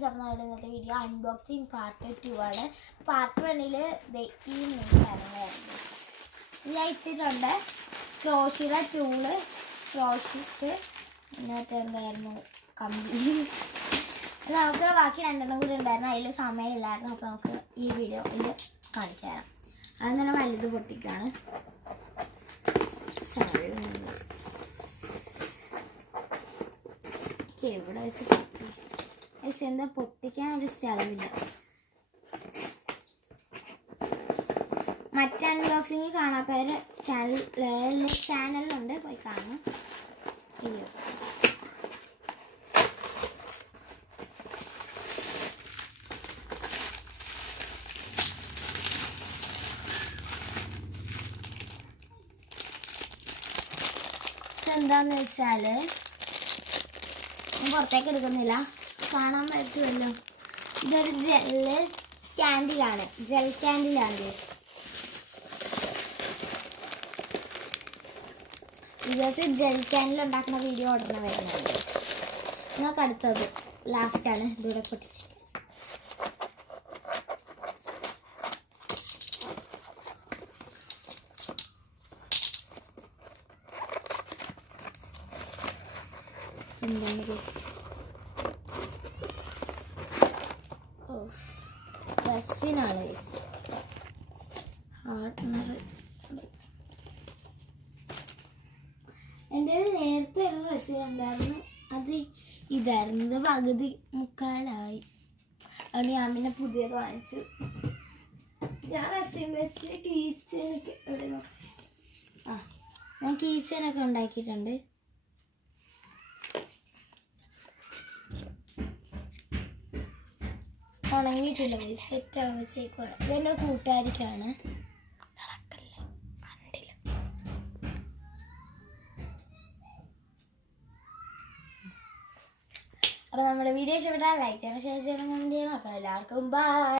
Friends, അപ്പോൾ നമ്മുടെ ഇന്നത്തെ വീഡിയോ അൺബോക്സിങ് പാർട്ട് 2 ആണ്. പാർട്ട് 1-ൽ ഈ 3 കാര്യങ്ങളായിരുന്നു. ഞാൻ ഇട്ടിട്ടുണ്ട് ക്രോഷിയുടെ ടൂള്, ക്രോഷിക്ക് എന്നിട്ട് എന്തായിരുന്നു കമ്പി. നമുക്ക് ബാക്കി 2 കൂടി ഉണ്ടായിരുന്നു, അതിൽ സമയമില്ലായിരുന്നു. അപ്പോൾ നമുക്ക് ഈ വീഡിയോ ഇത് കാണിച്ചു തരാം. അത് തന്നെ വലുത് പൊട്ടിക്കാണ്. എവിടെ വെച്ച് പൊട്ടി എന്താ പൊട്ടിക്കാൻ ഒരു സ്ഥലമില്ല. മറ്റ് അൺബോക്സിങ് കാണാത്തവർ ചാനലിലുണ്ട്, പോയി കാണാം. അയ്യോ, എന്താന്ന് വെച്ചാൽ പുറത്തേക്ക് എടുക്കുന്നില്ല, കാണാൻ പറ്റുമല്ലോ. ഇതൊരു ക്യാൻഡിലാണ്, ജെൽ ക്യാൻഡിലാണ്. ഇതൊക്കെ ജെൽ ക്യാൻഡിൽ ഉണ്ടാക്കുന്ന വീഡിയോ ഉടനെ വരുന്നുണ്ട്. നിങ്ങൾക്ക് അടുത്തത് ലാസ്റ്റാണ്. ഇതൂടെ പൊട്ടി റെസിനാണ്. ഹാർഡ്നർ എൻ്റെ നേരത്തെ ഒരു റെസിൻ ഉണ്ടായിരുന്നു, അത് ഇതായിരുന്നു. ഇത് പകുതി മുക്കാലായി, അതുകൊണ്ട് ഞാൻ പിന്നെ പുതിയത് വാങ്ങിച്ചു. ഞാൻ റെസിൻ വെച്ച് കീച്ചനൊക്കെ എവിടെ ഞാൻ കീച്ചനൊക്കെ ഉണ്ടാക്കിയിട്ടുണ്ട്. ഉണങ്ങിയിട്ടില്ല, സെറ്റ് ആവുമ്പോഴേക്കാണ്. ഇതെൻ്റെ കൂട്ടുകാരിക്കാണ്. അപ്പോൾ നമ്മുടെ വീഡിയോ ഇഷ്ടപ്പെട്ടാൽ ലൈക്ക് ചെയ്യണം, ഷെയർ ചെയ്യണം, കമൻറ്റ് ചെയ്യണം. അപ്പോൾ എല്ലാവർക്കും ബൈ.